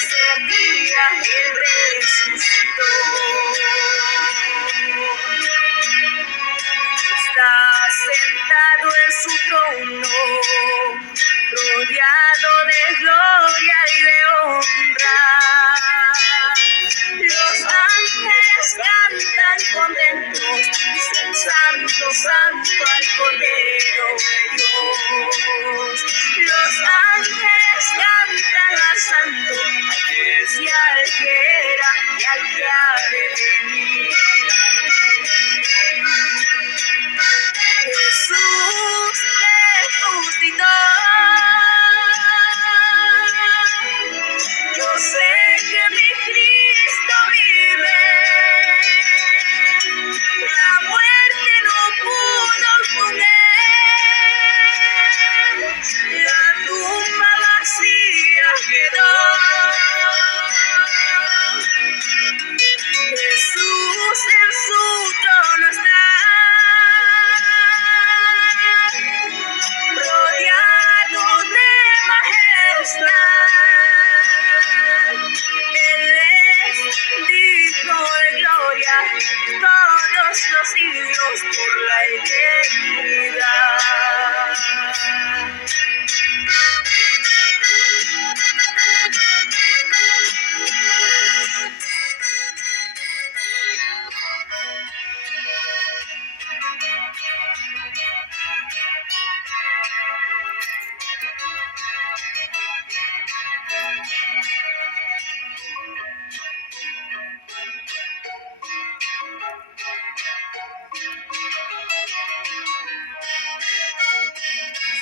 tercer día Él resucitó. Está sentado en su trono, rodeado de gloria y de honra. Los ángeles cantan contentos, dicen santo, santo al Cordero de Dios. Los ángeles cantan a santo, al que es y al que era y al que ha de venir. Jesús resucitó. Yo sé que mi Cristo vive. La muerte no pudo con él. La tumba vacía quedó. Jesús en su trono está, rodeado de majestad. Él es digno de gloria todos los siglos por la eternidad.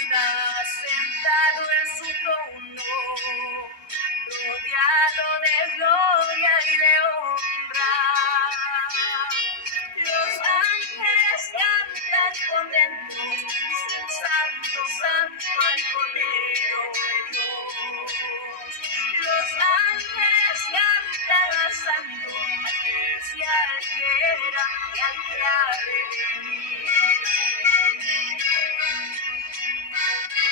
Está sentado en su trono, rodeado de gloria y de honra. Los ángeles cantan contentos, dicen santo, santo al Cordero de Dios. Los ángeles cantan a santo, al que es y al que era y al que ha de venir.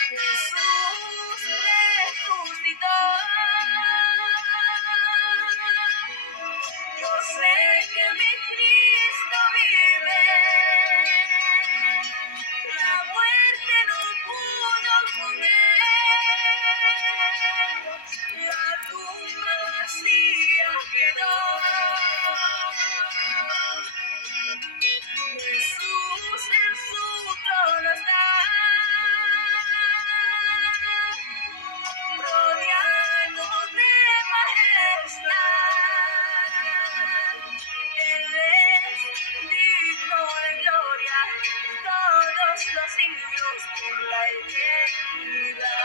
Jesús resucitó. Yo sé que mi Cristo vive. La muerte no pudo con él. La tumba vacía quedó. Jesús en su trono está, rodeado de majestad. Él es digno de gloria todos los siglos por la eternidad.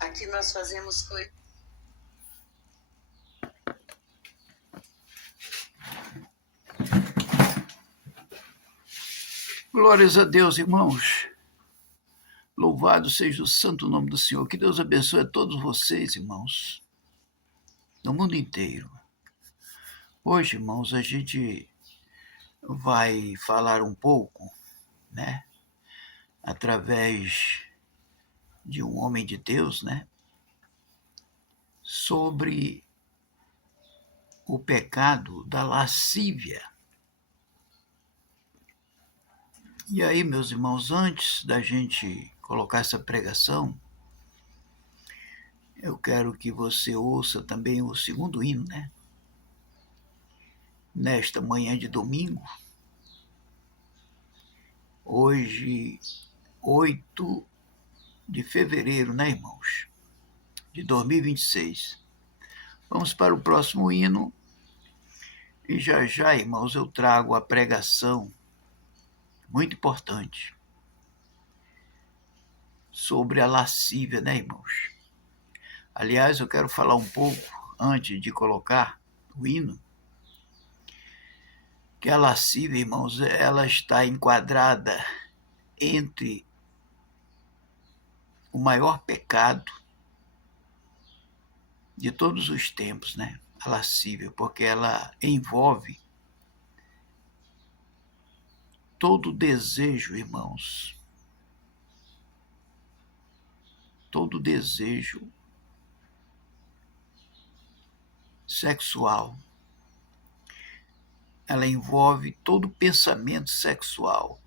Aqui nós fazemos coisa. Glórias a Deus, irmãos. Louvado seja o santo nome do Senhor. Que Deus abençoe a todos vocês, irmãos, no mundo inteiro. Hoje, irmãos, a gente vai falar um pouco, né, através de um homem de Deus, né, sobre o pecado da lascívia. E aí, meus irmãos, antes da gente colocar essa pregação, eu quero que você ouça também o segundo hino, né? Nesta manhã de domingo, hoje, 8 de fevereiro, né, irmãos? De 2026. Vamos para o próximo hino e já, irmãos, eu trago a pregação muito importante sobre a lascívia, né, irmãos? Aliás, eu quero falar um pouco, antes de colocar o hino, que a lascívia, irmãos, ela está enquadrada entre o maior pecado de todos os tempos, né? A lascívia, porque ela envolve todo desejo, irmãos, todo desejo sexual, ela envolve todo pensamento sexual.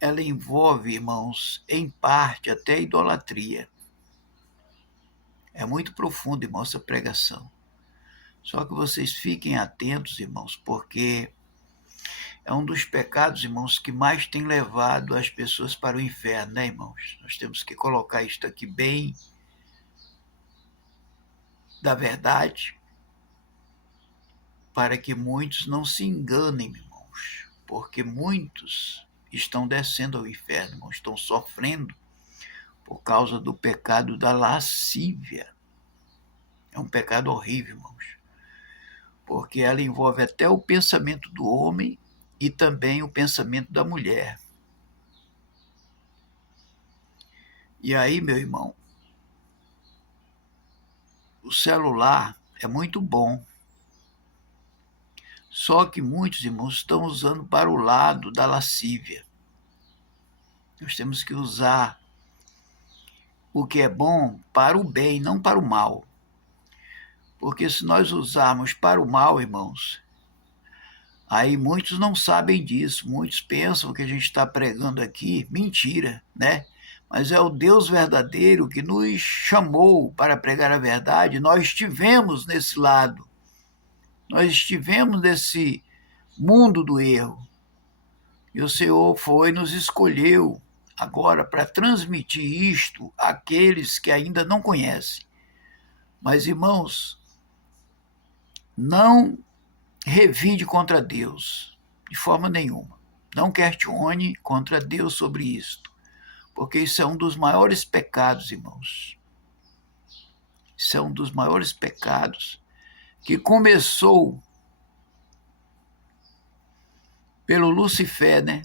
Ela envolve, irmãos, em parte até idolatria. É muito profundo, irmão, essa pregação. Só que vocês fiquem atentos, irmãos, porque é um dos pecados, irmãos, que mais tem levado as pessoas para o inferno, né, irmãos? Nós temos que colocar isto aqui bem da verdade, para que muitos não se enganem, irmãos, porque muitos estão descendo ao inferno, irmãos, estão sofrendo por causa do pecado da lascívia. É um pecado horrível, irmãos, porque ela envolve até o pensamento do homem e também o pensamento da mulher. E aí, meu irmão, o celular é muito bom, só que muitos irmãos estão usando para o lado da lascívia. Nós temos que usar o que é bom para o bem, não para o mal. Porque se nós usarmos para o mal, irmãos, aí muitos não sabem disso, muitos pensam que a gente está pregando aqui mentira, né? Mas é o Deus verdadeiro que nos chamou para pregar a verdade. Nós estivemos nesse lado, nós estivemos nesse mundo do erro. E o Senhor nos escolheu agora para transmitir isto àqueles que ainda não conhecem. Mas, irmãos, não revide contra Deus, de forma nenhuma. Não questione contra Deus sobre isto, porque isso é um dos maiores pecados, irmãos. Isso é um dos maiores pecados que começou pelo Lucifer, né?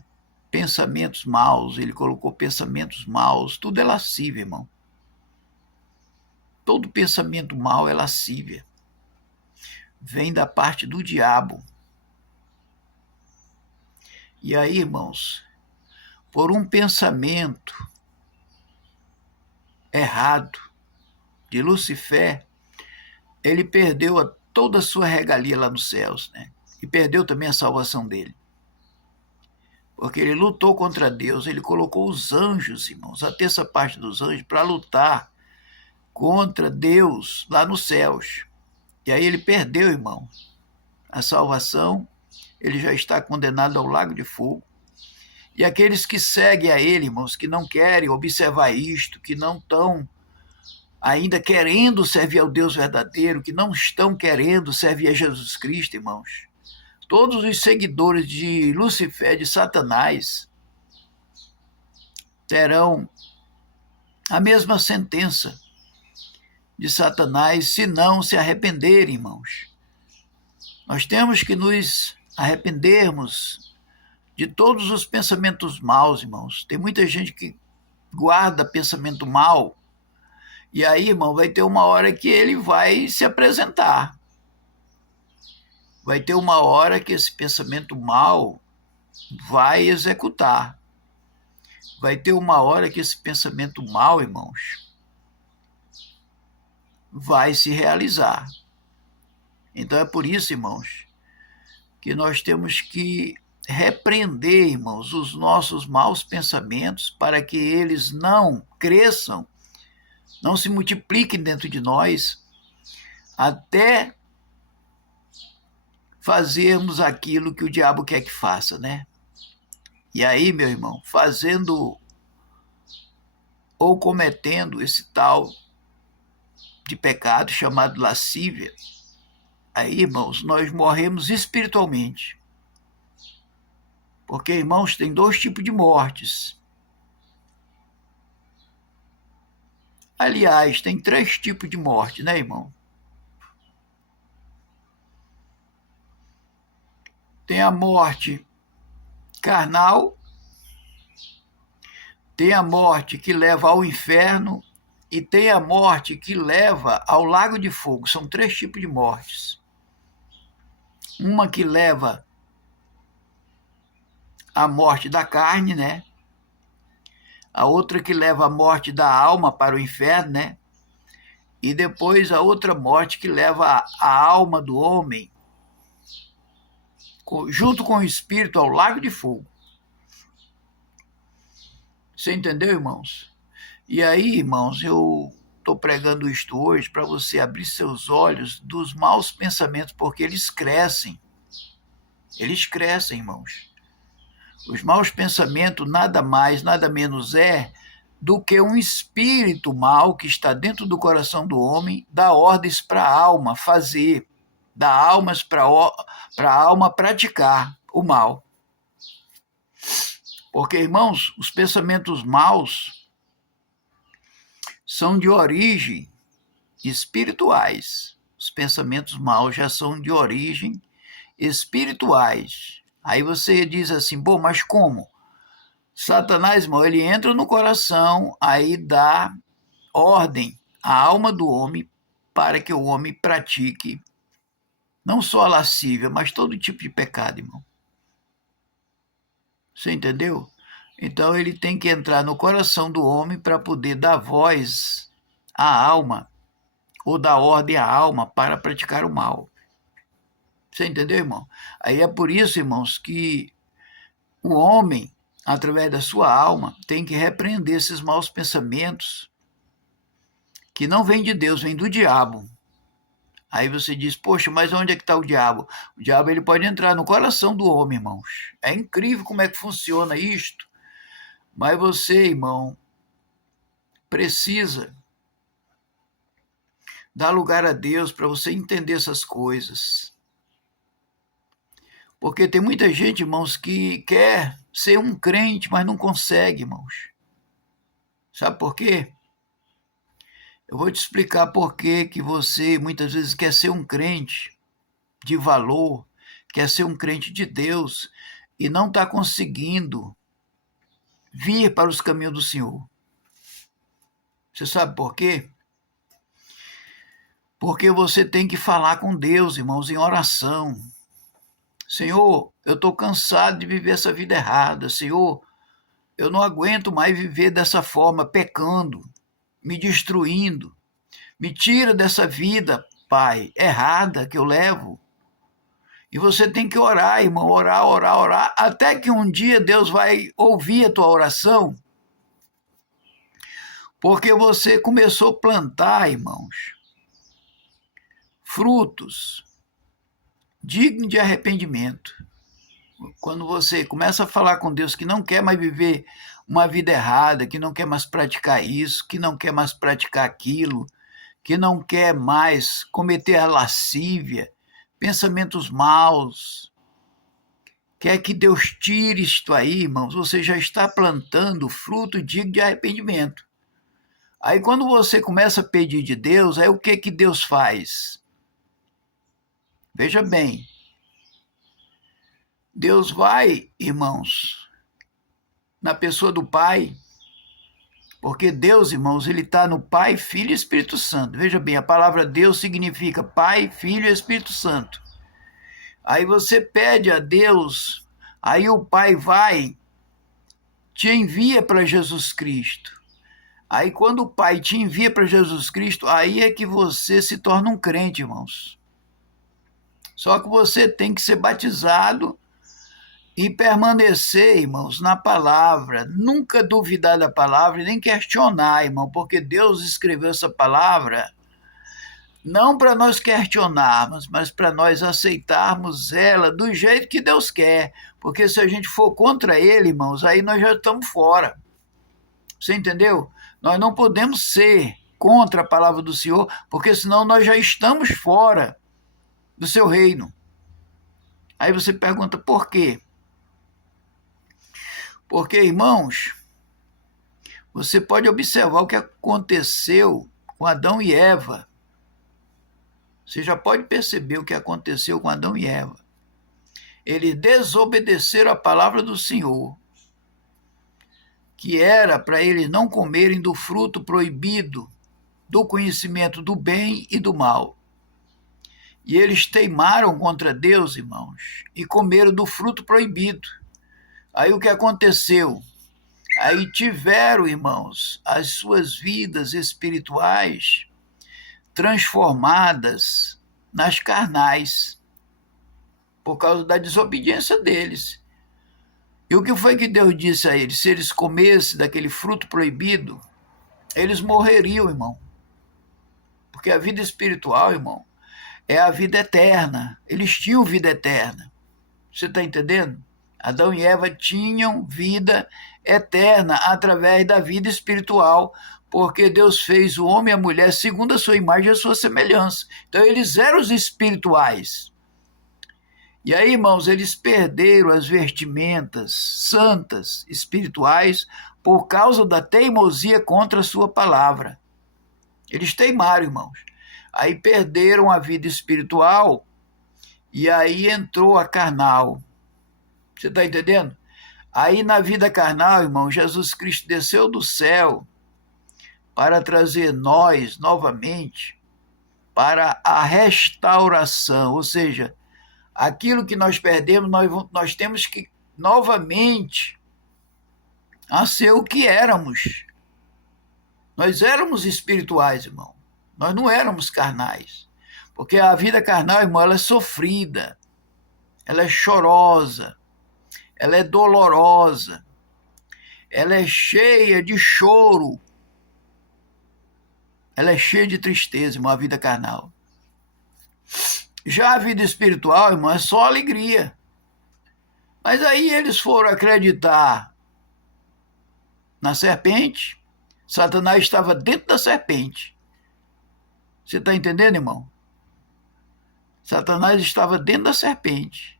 Pensamentos maus, ele colocou pensamentos maus, tudo é lascívia, irmão. Todo pensamento mau é lascívia. Vem da parte do diabo. E aí, irmãos, por um pensamento errado de Lucifer, ele perdeu toda a sua regalia lá nos céus, né? E perdeu também a salvação dele. Porque ele lutou contra Deus, ele colocou os anjos, irmãos, a terça parte dos anjos, para lutar contra Deus lá nos céus. E aí ele perdeu, irmão, a salvação, ele já está condenado ao lago de fogo. E aqueles que seguem a ele, irmãos, que não querem observar isto, que não estão ainda querendo servir ao Deus verdadeiro, que não estão querendo servir a Jesus Cristo, irmãos, todos os seguidores de Lucifer, de Satanás, terão a mesma sentença de Satanás se não se arrependerem, irmãos. Nós temos que nos arrependermos de todos os pensamentos maus, irmãos. Tem muita gente que guarda pensamento mau, e aí, irmão, vai ter uma hora que ele vai se apresentar. Vai ter uma hora que esse pensamento mau vai executar. Vai ter uma hora que esse pensamento mau, irmãos, vai se realizar. Então é por isso, irmãos, que nós temos que repreender, irmãos, os nossos maus pensamentos para que eles não cresçam, não se multipliquem dentro de nós, até fazermos aquilo que o diabo quer que faça, né? E aí, meu irmão, fazendo ou cometendo esse tal de pecado chamado lascívia, aí, irmãos, nós morremos espiritualmente. Porque, irmãos, tem dois tipos de mortes. Aliás, tem 3 tipos de morte, né, irmão? Tem a morte carnal, tem a morte que leva ao inferno e tem a morte que leva ao lago de fogo. São 3 tipos de mortes. Uma que leva a morte da carne, né? A outra que leva a morte da alma para o inferno, né? E depois a outra morte que leva a alma do homem, junto com o espírito, ao lago de fogo. Você entendeu, irmãos? E aí, irmãos, eu estou pregando isto hoje para você abrir seus olhos dos maus pensamentos, porque eles crescem. Eles crescem, irmãos. Os maus pensamentos nada mais, nada menos do que um espírito mau que está dentro do coração do homem, dá ordens para a alma fazer, dá almas para a alma praticar o mal. Porque, irmãos, os pensamentos maus são de origem espirituais. Os pensamentos maus já são de origem espirituais. Aí você diz assim, bom, mas como? Satanás, irmão, ele entra no coração, aí dá ordem à alma do homem para que o homem pratique não só a lascívia, mas todo tipo de pecado, irmão. Você entendeu? Então ele tem que entrar no coração do homem para poder dar voz à alma, ou dar ordem à alma para praticar o mal. Você entendeu, irmão? Aí é por isso, irmãos, que o homem, através da sua alma, tem que repreender esses maus pensamentos que não vêm de Deus, vêm do diabo. Aí você diz, poxa, mas onde é que está o diabo? O diabo ele pode entrar no coração do homem, irmãos. É incrível como é que funciona isto. Mas você, irmão, precisa dar lugar a Deus para você entender essas coisas. Porque tem muita gente, irmãos, que quer ser um crente, mas não consegue, irmãos. Sabe por quê? Eu vou te explicar por que você muitas vezes quer ser um crente de valor, quer ser um crente de Deus e não está conseguindo vir para os caminhos do Senhor. Você sabe por quê? Porque você tem que falar com Deus, irmãos, em oração. Senhor, eu estou cansado de viver essa vida errada. Senhor, eu não aguento mais viver dessa forma, pecando, me destruindo. Me tira dessa vida, Pai, errada que eu levo. E você tem que orar, irmão, orar, até que um dia Deus vai ouvir a tua oração, porque você começou a plantar, irmãos, frutos dignos de arrependimento. Quando você começa a falar com Deus que não quer mais viver uma vida errada, que não quer mais praticar isso, que não quer mais praticar aquilo, que não quer mais cometer a lascívia, pensamentos maus, quer que Deus tire isto aí, irmãos, você já está plantando fruto digno de arrependimento. Aí quando você começa a pedir de Deus, aí o que Deus faz? Veja bem, Deus vai, irmãos, na pessoa do Pai, porque Deus, irmãos, ele está no Pai, Filho e Espírito Santo. Veja bem, a palavra Deus significa Pai, Filho e Espírito Santo. Aí você pede a Deus, aí o Pai vai, te envia para Jesus Cristo. Aí quando o Pai te envia para Jesus Cristo, aí é que você se torna um crente, irmãos. Só que você tem que ser batizado e permanecer, irmãos, na palavra. Nunca duvidar da palavra e nem questionar, irmão, porque Deus escreveu essa palavra não para nós questionarmos, mas para nós aceitarmos ela do jeito que Deus quer. Porque se a gente for contra ele, irmãos, aí nós já estamos fora. Você entendeu? Nós não podemos ser contra a palavra do Senhor, porque senão nós já estamos fora do seu reino. Aí você pergunta, por quê? Porque, irmãos, você pode observar o que aconteceu com Adão e Eva. Você já pode perceber o que aconteceu com Adão e Eva. Eles desobedeceram a palavra do Senhor, que era para eles não comerem do fruto proibido do conhecimento do bem e do mal. E eles teimaram contra Deus, irmãos, e comeram do fruto proibido. Aí o que aconteceu? Aí tiveram, irmãos, as suas vidas espirituais transformadas nas carnais, por causa da desobediência deles. E o que foi que Deus disse a eles? Se eles comessem daquele fruto proibido, eles morreriam, irmão. Porque a vida espiritual, irmão, é a vida eterna. Eles tinham vida eterna. Você está entendendo? Adão e Eva tinham vida eterna através da vida espiritual, porque Deus fez o homem e a mulher segundo a sua imagem e a sua semelhança. Então eles eram os espirituais. E aí, irmãos, eles perderam as vestimentas santas, espirituais, por causa da teimosia contra a sua palavra. Eles teimaram, irmãos. Aí perderam a vida espiritual e aí entrou a carnal. Você está entendendo? Aí na vida carnal, irmão, Jesus Cristo desceu do céu para trazer nós novamente para a restauração, ou seja, aquilo que nós perdemos, nós temos que novamente a ser o que éramos. Nós éramos espirituais, irmão. Nós não éramos carnais. Porque a vida carnal, irmão, ela é sofrida, ela é chorosa, ela é dolorosa, ela é cheia de choro, ela é cheia de tristeza, irmão, a vida carnal. Já a vida espiritual, irmão, é só alegria. Mas aí eles foram acreditar na serpente. Satanás estava dentro da serpente. Você está entendendo, irmão? Satanás estava dentro da serpente.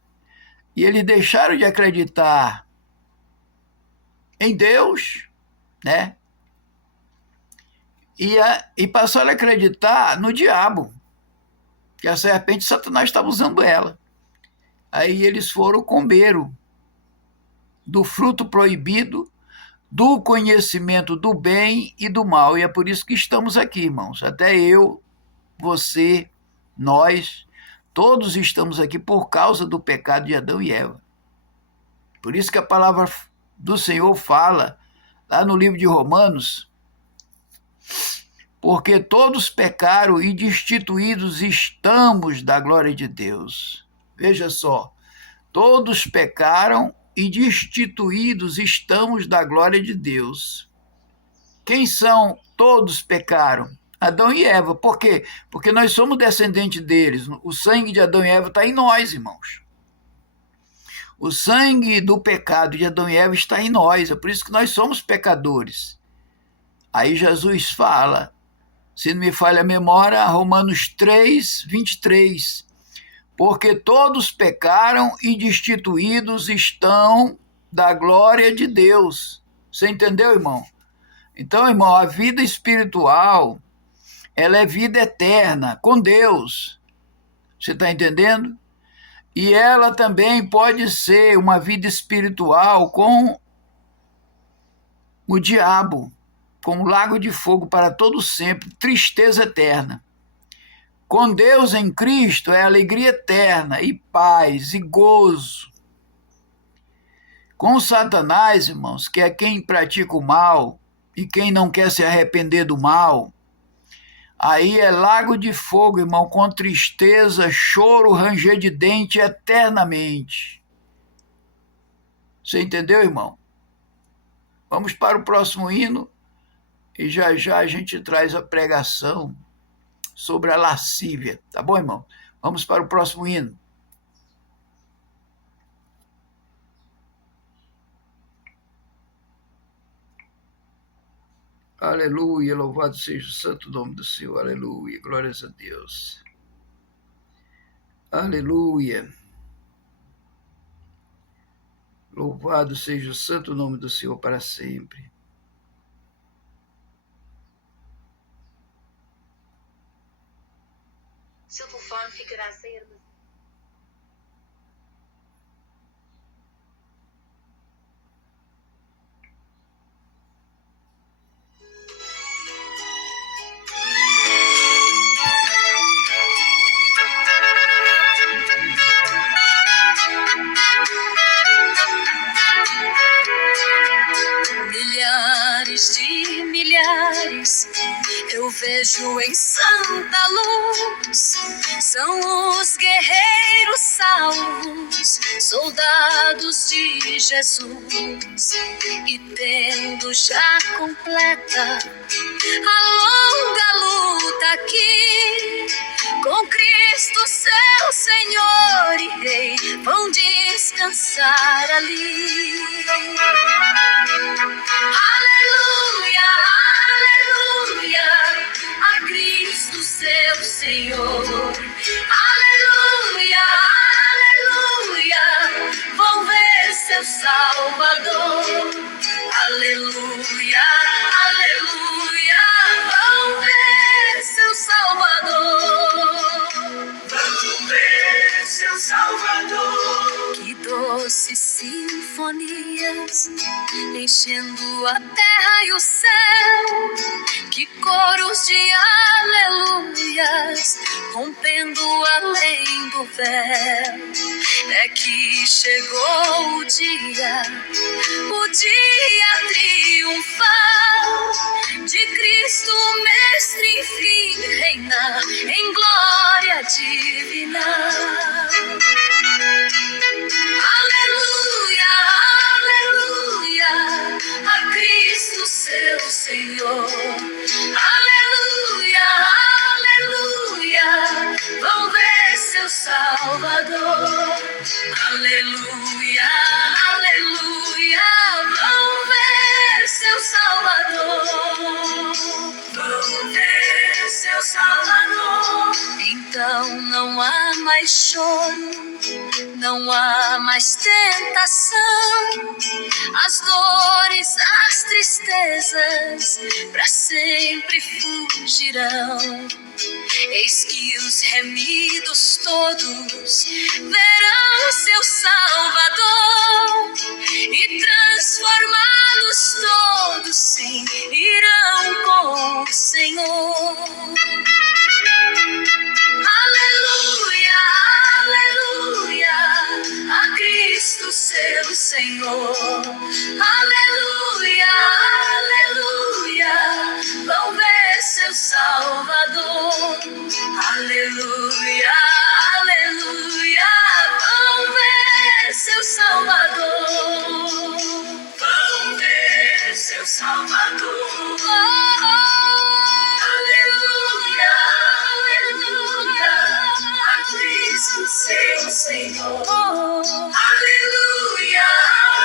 E eles deixaram de acreditar em Deus, né? E passaram a acreditar no diabo, que a serpente, Satanás estava usando ela. Aí eles foram comeram do fruto proibido, do conhecimento do bem e do mal. E é por isso que estamos aqui, irmãos. Até eu, você, nós, todos estamos aqui por causa do pecado de Adão e Eva. Por isso que a palavra do Senhor fala, lá no livro de Romanos, porque todos pecaram e destituídos estamos da glória de Deus. Veja só, todos pecaram e destituídos estamos da glória de Deus. Quem são todos pecaram? Adão e Eva. Por quê? Porque nós somos descendentes deles. O sangue de Adão e Eva está em nós, irmãos. O sangue do pecado de Adão e Eva está em nós. É por isso que nós somos pecadores. Aí Jesus fala, se não me falha a memória, Romanos 3, 23. Porque todos pecaram e destituídos estão da glória de Deus. Você entendeu, irmão? Então, irmão, a vida espiritual, ela é vida eterna com Deus. Você está entendendo? E ela também pode ser uma vida espiritual com o diabo, com o lago de fogo para todo sempre, tristeza eterna. Com Deus em Cristo é alegria eterna, e paz, e gozo. Com Satanás, irmãos, que é quem pratica o mal, e quem não quer se arrepender do mal, aí é lago de fogo, irmão, com tristeza, choro, ranger de dente eternamente. Você entendeu, irmão? Vamos para o próximo hino, e já já a gente traz a pregação sobre a lascívia. Tá bom, irmão? Vamos para o próximo hino. Aleluia, louvado seja o santo nome do Senhor. Aleluia, glórias a Deus. Aleluia. Louvado seja o santo nome do Senhor para sempre. Seu telefone ficará sem armazenamento. eu vejo em santa luz são os guerreiros salvos, soldados de Jesus, e tendo já completa a longa luta aqui, com Cristo seu Senhor e Rei, vão descansar ali. Aleluia, aleluia, a Cristo seu Senhor. Aleluia, aleluia, vão ver seu Salvador. Aleluia, aleluia, vão ver seu Salvador. Vão ver seu Salvador. Que doces sinfonias enchendo a terra e o céu, que coros de aleluias rompendo além do véu. É que chegou o dia triunfal de Cristo Mestre, enfim reina em glória divina. Aleluia, aleluia, a Cristo seu Senhor. Aleluia, aleluia, vão ver seu Salvador. Aleluia, aleluia, vão ver seu Salvador. Vão ver seu Salvador. Então não há mais choro, não há mais tentação, as dores, as tristezas pra sempre fugirão. Eis que os remidos todos verão seu Salvador, e transformados todos sim irão com o Senhor. Aleluia, aleluia, a Cristo seu Senhor. Aleluia, aleluia, vão ver seu Salvador. Aleluia, aleluia, vão ver seu Salvador. Vão ver seu Salvador. Aleluia, aleluia, a Cristo seu Senhor. Aleluia,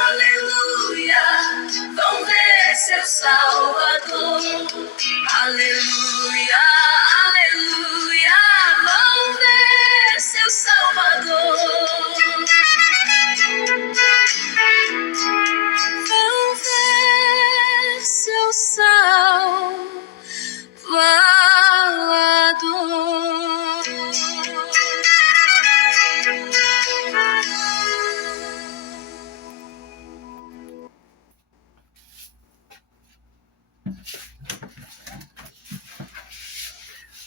aleluia, vão ver seu Salvador. Aleluia, aleluia, vão ver seu Salvador. Vão ver seu Salvador.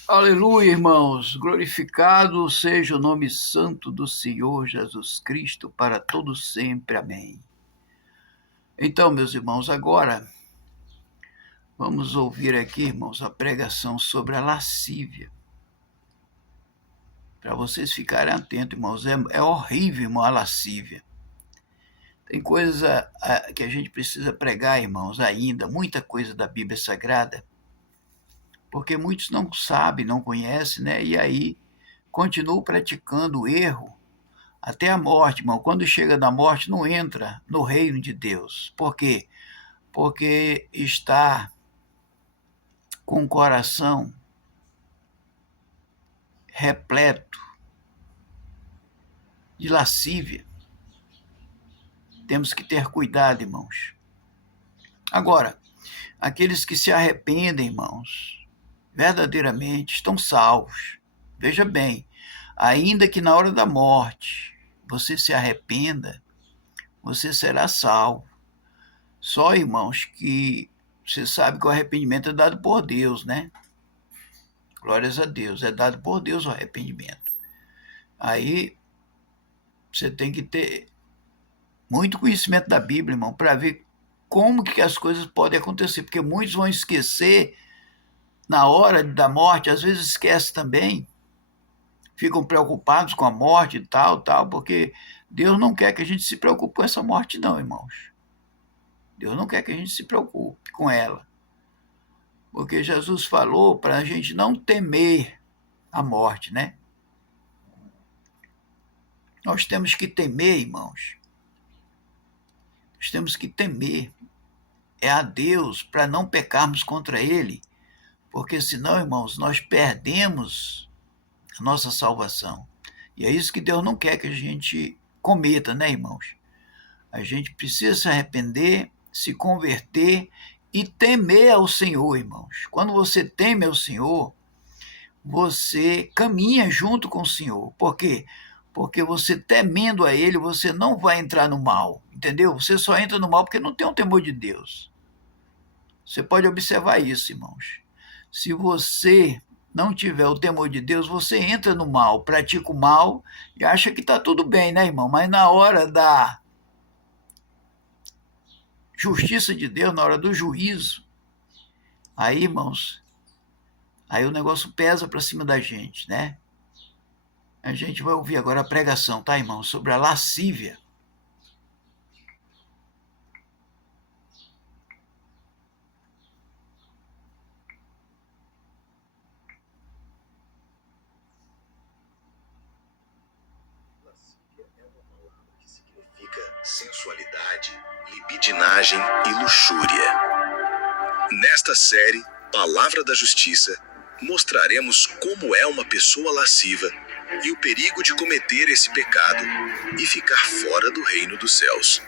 Aleluia, irmãos, glorificado seja o nome santo do Senhor Jesus Cristo para todos sempre, amém. Então, meus irmãos, agora vamos ouvir aqui, irmãos, a pregação sobre a lascívia. Para vocês ficarem atentos, irmãos, é horrível, irmão, a lascívia. Tem coisa que a gente precisa pregar, irmãos, ainda, muita coisa da Bíblia Sagrada, porque muitos não sabem, não conhecem, né? E aí continuam praticando o erro até a morte, irmão. Quando chega da morte, não entra no reino de Deus. Por quê? Porque está com o coração repleto de lascívia. Temos que ter cuidado, irmãos. Agora, aqueles que se arrependem, irmãos, verdadeiramente estão salvos. Veja bem, ainda que na hora da morte você se arrependa, você será salvo. Só, irmãos, que você sabe que o arrependimento é dado por Deus, né? Glórias a Deus, é dado por Deus o arrependimento. Aí você tem que ter muito conhecimento da Bíblia, irmão, para ver como que as coisas podem acontecer, porque muitos vão esquecer na hora da morte, às vezes esquece também, ficam preocupados com a morte e tal, porque Deus não quer que a gente se preocupe com essa morte não, irmãos. Deus não quer que a gente se preocupe com ela. Porque Jesus falou para a gente não temer a morte, né? Nós temos que temer, irmãos. Nós temos que temer. É a Deus para não pecarmos contra Ele. Porque senão, irmãos, nós perdemos a nossa salvação. E é isso que Deus não quer que a gente cometa, né, irmãos? A gente precisa se arrepender, se converter e temer ao Senhor, irmãos. Quando você teme ao Senhor, você caminha junto com o Senhor. Por quê? Porque você temendo a Ele, você não vai entrar no mal, entendeu? Você só entra no mal porque não tem o temor de Deus. Você pode observar isso, irmãos. Se você não tiver o temor de Deus, você entra no mal, pratica o mal e acha que está tudo bem, né, irmão? Mas na hora da justiça de Deus, na hora do juízo, aí, irmãos, aí o negócio pesa para cima da gente, né? A gente vai ouvir agora a pregação, tá, irmão? Sobre a lascívia. Lascívia é uma palavra que significa sensualidade, libidinagem e luxúria. Nesta série, Palavra da Justiça, mostraremos como é uma pessoa lasciva e o perigo de cometer esse pecado e ficar fora do reino dos céus.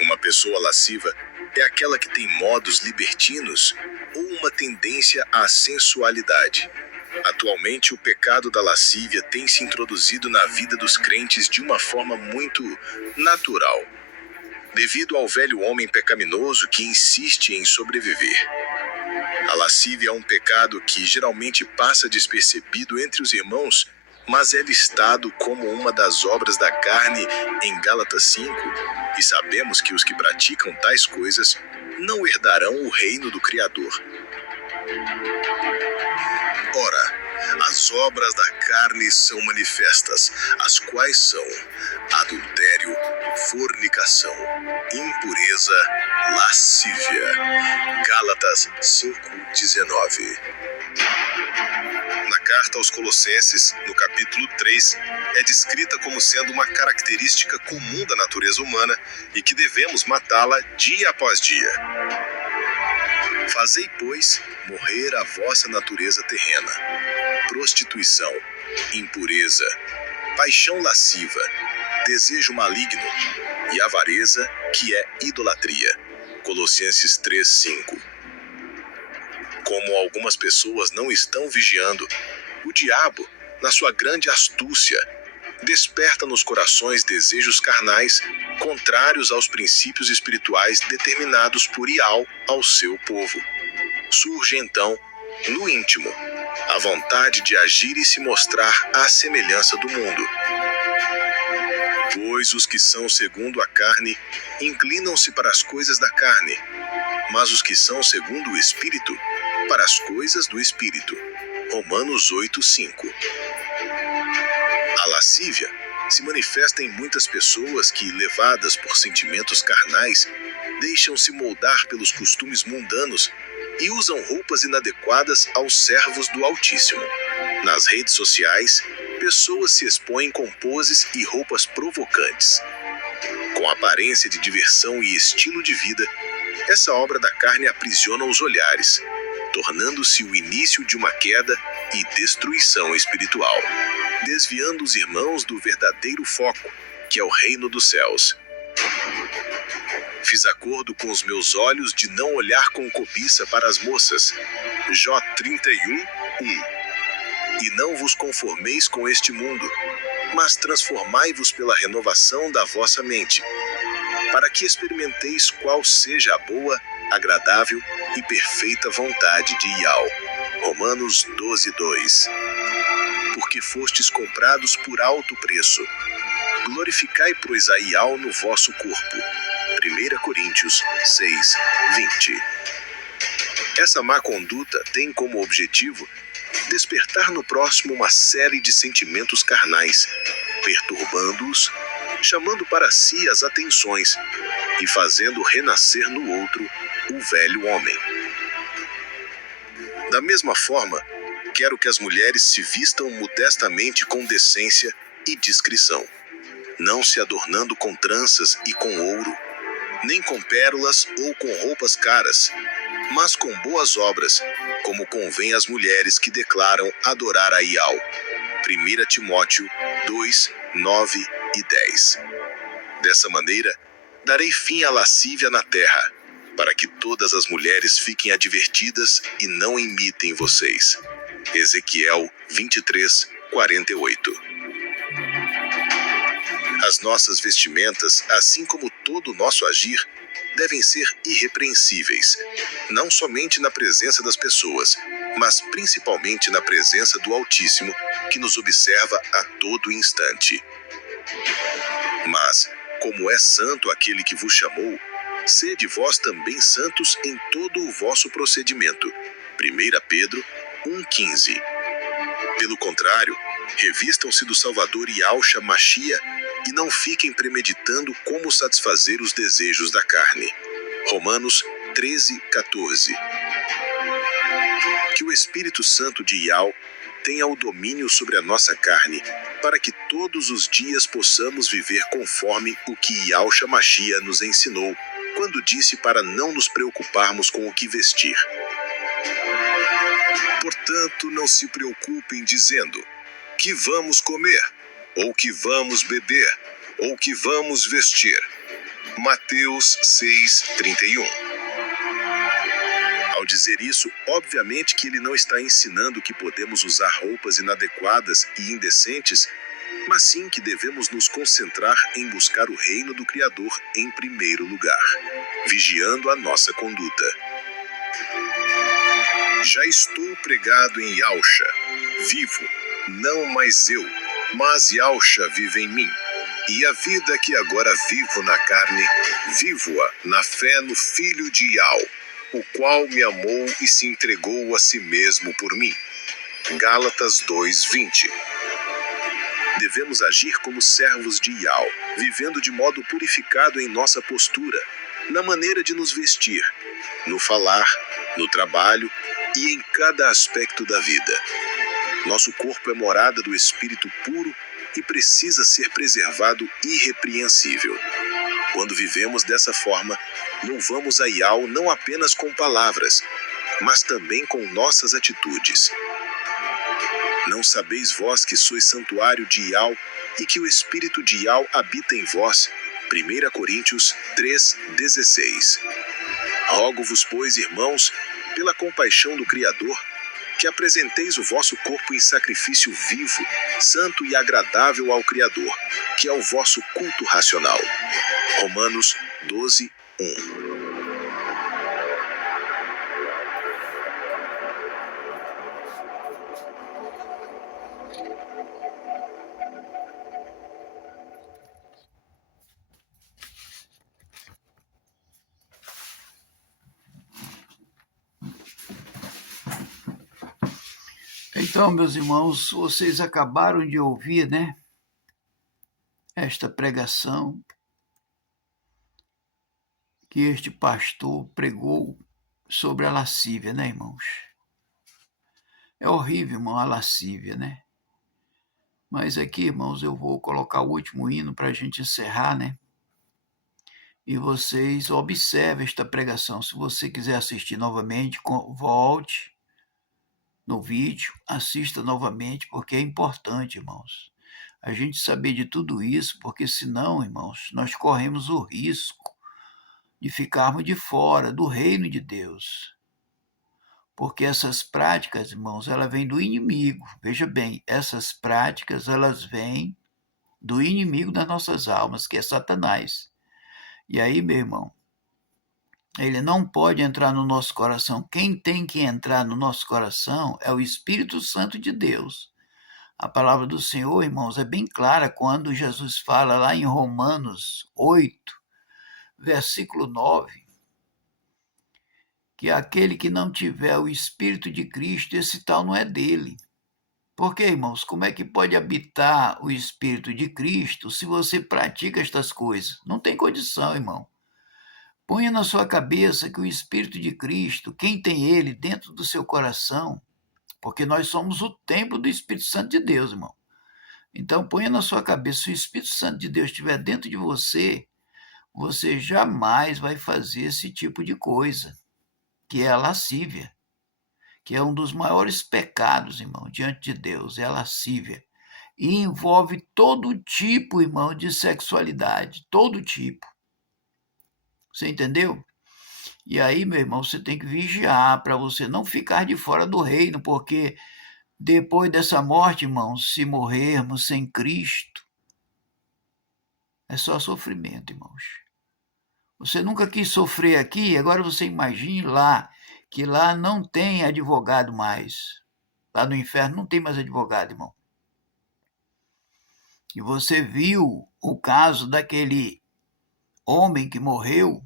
Uma pessoa lasciva é aquela que tem modos libertinos ou uma tendência à sensualidade. Atualmente, o pecado da lascívia tem se introduzido na vida dos crentes de uma forma muito natural, devido ao velho homem pecaminoso que insiste em sobreviver. A lascívia é um pecado que geralmente passa despercebido entre os irmãos, mas é listado como uma das obras da carne em Gálatas 5, e sabemos que os que praticam tais coisas não herdarão o reino do Criador. Ora, as obras da carne são manifestas, as quais são adultério, fornicação, impureza, lascívia. Gálatas 5:19. Na carta aos Colossenses, no capítulo 3, é descrita como sendo uma característica comum da natureza humana e que devemos matá-la dia após dia. Fazei, pois, morrer a vossa natureza terrena: prostituição, impureza, paixão lasciva, desejo maligno e avareza, que é idolatria. Colossenses 3:5. Como algumas pessoas não estão vigiando, o diabo, na sua grande astúcia, desperta nos corações desejos carnais contrários aos princípios espirituais determinados por Ial ao seu povo. Surge então, no íntimo, a vontade de agir e se mostrar à semelhança do mundo. Pois os que são segundo a carne inclinam-se para as coisas da carne, mas os que são segundo o Espírito, para as coisas do Espírito. Romanos 8:5. A lascívia se manifesta em muitas pessoas que, levadas por sentimentos carnais, deixam-se moldar pelos costumes mundanos e usam roupas inadequadas aos servos do Altíssimo. Nas redes sociais, pessoas se expõem com poses e roupas provocantes. Com aparência de diversão e estilo de vida, essa obra da carne aprisiona os olhares, tornando-se o início de uma queda e destruição espiritual, desviando os irmãos do verdadeiro foco, que é o reino dos céus. Fiz acordo com os meus olhos de não olhar com cobiça para as moças. Jó 31:1. E não vos conformeis com este mundo, mas transformai-vos pela renovação da vossa mente, para que experimenteis qual seja a boa, agradável e perfeita vontade de Ial. Romanos 12:2. porque fostes comprados por alto preço. Glorificai, pois, a Ial no vosso corpo. 1 Coríntios 6, 20. Essa má conduta tem como objetivo despertar no próximo uma série de sentimentos carnais, perturbando-os, chamando para si as atenções e fazendo renascer no outro o velho homem. Da mesma forma, quero que as mulheres se vistam modestamente com decência e discrição, não se adornando com tranças e com ouro, nem com pérolas ou com roupas caras, mas com boas obras, como convém às mulheres que declaram adorar a Ial. 1 Timóteo 2, 9 e 10. Dessa maneira, darei fim à lascívia na terra, para que todas as mulheres fiquem advertidas e não imitem vocês. Ezequiel 23, 48. As nossas vestimentas, assim como todo o nosso agir, devem ser irrepreensíveis, não somente na presença das pessoas, mas principalmente na presença do Altíssimo, que nos observa a todo instante. Mas, como é santo aquele que vos chamou, sede vós também santos em todo o vosso procedimento. 1 Pedro 1,15. Pelo contrário, revistam-se do Salvador Yahushua Mashia e não fiquem premeditando como satisfazer os desejos da carne. Romanos 13, 14. Que o Espírito Santo de Yahweh tenha o domínio sobre a nossa carne, para que todos os dias possamos viver conforme o que Yahushua Mashia nos ensinou, quando disse para não nos preocuparmos com o que vestir. Portanto, não se preocupem dizendo: que vamos comer, ou que vamos beber, ou que vamos vestir. Mateus 6, 31. Ao dizer isso, obviamente que ele não está ensinando que podemos usar roupas inadequadas e indecentes, mas sim que devemos nos concentrar em buscar o reino do Criador em primeiro lugar, vigiando a nossa conduta. Já estou pregado em Yahushua, vivo, não mais eu, mas Yahushua vive em mim. E a vida que agora vivo na carne, vivo-a na fé no Filho de Yahweh, o qual me amou e se entregou a si mesmo por mim. Gálatas 2:20. Devemos agir como servos de Yahweh, vivendo de modo purificado em nossa postura, na maneira de nos vestir, no falar, no trabalho e em cada aspecto da vida. Nosso corpo é morada do Espírito puro e precisa ser preservado irrepreensível. Quando vivemos dessa forma, louvamos a Yahweh não apenas com palavras, mas também com nossas atitudes. Não sabeis vós que sois santuário de Yahweh e que o Espírito de Yahweh habita em vós? 1 Coríntios 3:16. Rogo-vos, pois, irmãos, pela compaixão do Criador, que apresenteis o vosso corpo em sacrifício vivo, santo e agradável ao Criador, que é o vosso culto racional. Romanos 12, 1. Então, meus irmãos, vocês acabaram de ouvir, né? Esta pregação que este pastor pregou sobre a lascívia, né, irmãos? É horrível, irmão, a lascívia, né? Mas aqui, irmãos, eu vou colocar o último hino para a gente encerrar, né? E vocês observem esta pregação. Se você quiser assistir novamente, volte no vídeo, assista novamente, porque é importante, irmãos, a gente saber de tudo isso, porque senão, irmãos, nós corremos o risco de ficarmos de fora do reino de Deus. Porque essas práticas, irmãos, elas vêm do inimigo. Veja bem, essas práticas, elas vêm do inimigo das nossas almas, que é Satanás. E aí, meu irmão, ele não pode entrar no nosso coração. Quem tem que entrar no nosso coração é o Espírito Santo de Deus. A palavra do Senhor, irmãos, é bem clara quando Jesus fala lá em Romanos 8, versículo 9, que aquele que não tiver o Espírito de Cristo, esse tal não é dele. Porque, irmãos, como é que pode habitar o Espírito de Cristo se você pratica estas coisas? Não tem condição, irmão. Ponha na sua cabeça que o Espírito de Cristo, quem tem ele dentro do seu coração, porque nós somos o templo do Espírito Santo de Deus, irmão. Então, ponha na sua cabeça, se o Espírito Santo de Deus estiver dentro de você, você jamais vai fazer esse tipo de coisa, que é a lascívia, que é um dos maiores pecados, irmão, diante de Deus, é a lascívia. E envolve todo tipo, irmão, de sexualidade, todo tipo. Você entendeu? E aí, meu irmão, você tem que vigiar para você não ficar de fora do reino, porque depois dessa morte, irmão, se morrermos sem Cristo, é só sofrimento, irmãos. Você nunca quis sofrer aqui, agora você imagine lá, que lá não tem advogado mais. Lá no inferno não tem mais advogado, irmão. E você viu o caso daquele homem que morreu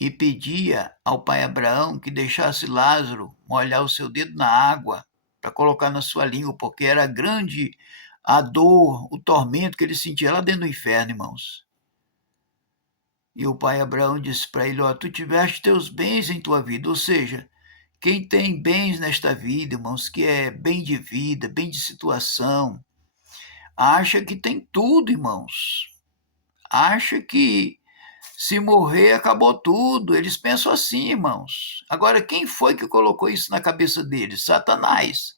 e pedia ao pai Abraão que deixasse Lázaro molhar o seu dedo na água para colocar na sua língua, porque era grande a dor, o tormento que ele sentia lá dentro do inferno, irmãos. E o pai Abraão disse para ele, tu tiveste teus bens em tua vida, ou seja, quem tem bens nesta vida, irmãos, que é bem de vida, bem de situação, acha que tem tudo, irmãos. Acha que se morrer, acabou tudo. Eles pensam assim, irmãos. Agora, quem foi que colocou isso na cabeça deles? Satanás.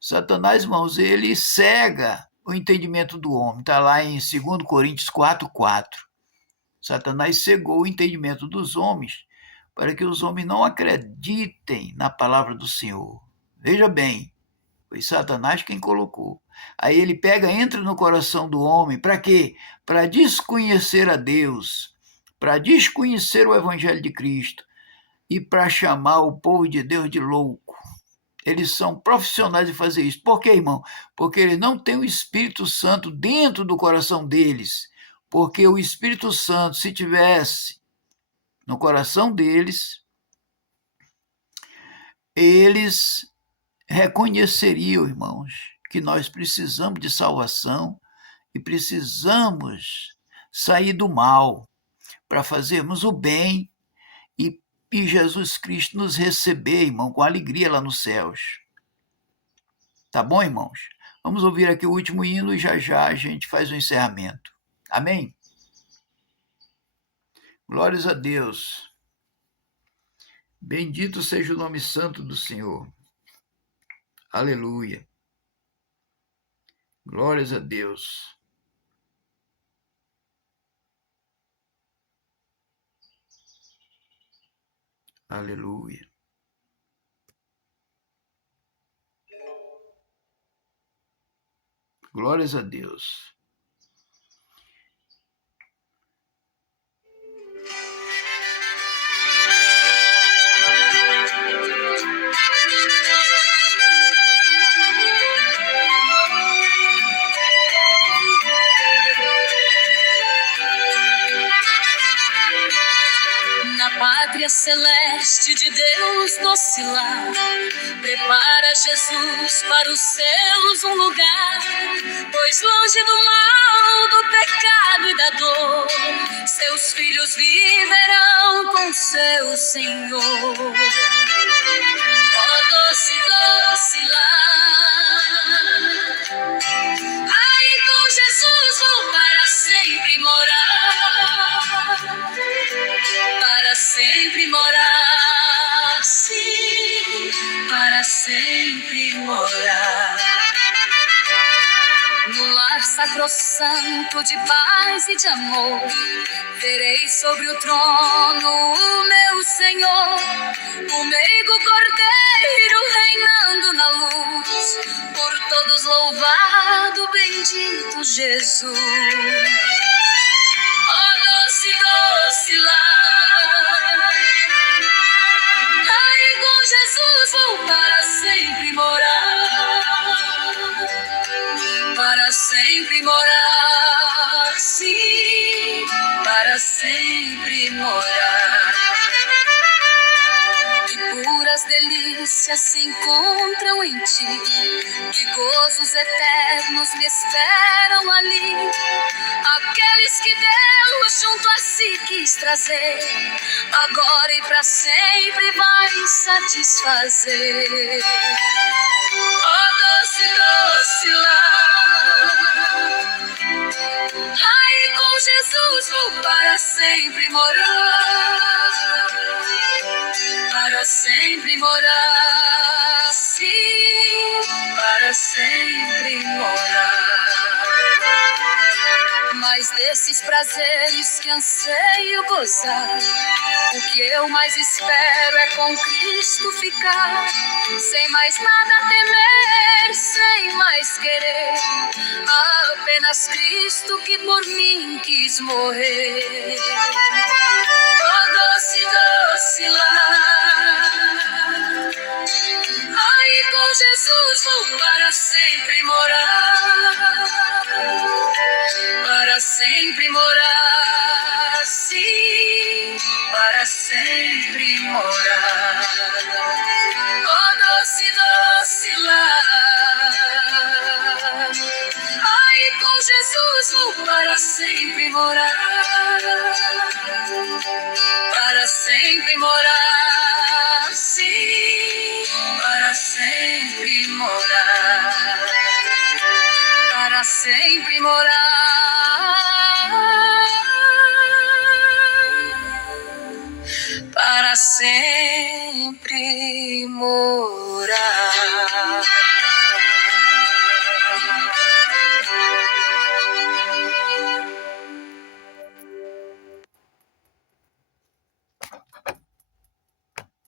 Satanás, irmãos, ele cega o entendimento do homem. Está lá em 2 Coríntios 4:4. Satanás cegou o entendimento dos homens para que os homens não acreditem na palavra do Senhor. Veja bem, foi Satanás quem colocou. Aí ele entra no coração do homem, para quê? Para desconhecer a Deus, para desconhecer o Evangelho de Cristo e para chamar o povo de Deus de louco. Eles são profissionais de fazer isso. Por quê, irmão? Porque eles não têm o Espírito Santo dentro do coração deles. Porque o Espírito Santo, se tivesse no coração deles, eles reconheceriam, irmãos, que nós precisamos de salvação e precisamos sair do mal para fazermos o bem e Jesus Cristo nos receber, irmão, com alegria lá nos céus. Tá bom, irmãos? Vamos ouvir aqui o último hino e já já a gente faz o encerramento. Amém? Glórias a Deus. Bendito seja o nome santo do Senhor. Aleluia. Glórias a Deus. Aleluia. Glórias a Deus. Na pátria celeste de Deus doce lar, prepara Jesus para os céus um lugar, pois longe do mal, do pecado e da dor, seus filhos viverão com seu Senhor. Ó doce, doce lar, aí com Jesus vou para sempre morar, para sempre morar, sim, para sempre morar. No lar sacrossanto de paz e de amor, verei sobre o trono o meu Senhor, o meigo cordeiro reinando na luz, por todos louvado, bendito Jesus. Ó doce, doce lar, aí com Jesus vou para sempre morar, sempre morar. Que puras delícias se encontram em ti, que gozos eternos me esperam ali. Aqueles que Deus junto a si quis trazer, agora e pra sempre vai satisfazer. Oh, doce, doce lar, aí com Jesus vou para sempre morar. Para sempre morar, sim, para sempre morar. Mas desses prazeres que anseio gozar, o que eu mais espero é com Cristo ficar, sem mais nada temer, sem mais querer, apenas Cristo que por mim quis morrer. Oh, doce, doce lar, aí com Jesus vou para sempre morar. Para sempre morar, sim, para sempre morar. Oh, doce, doce lar, aí com Jesus vou para sempre morar. Para sempre morar, sim, para sempre morar. Para sempre morar, para sempre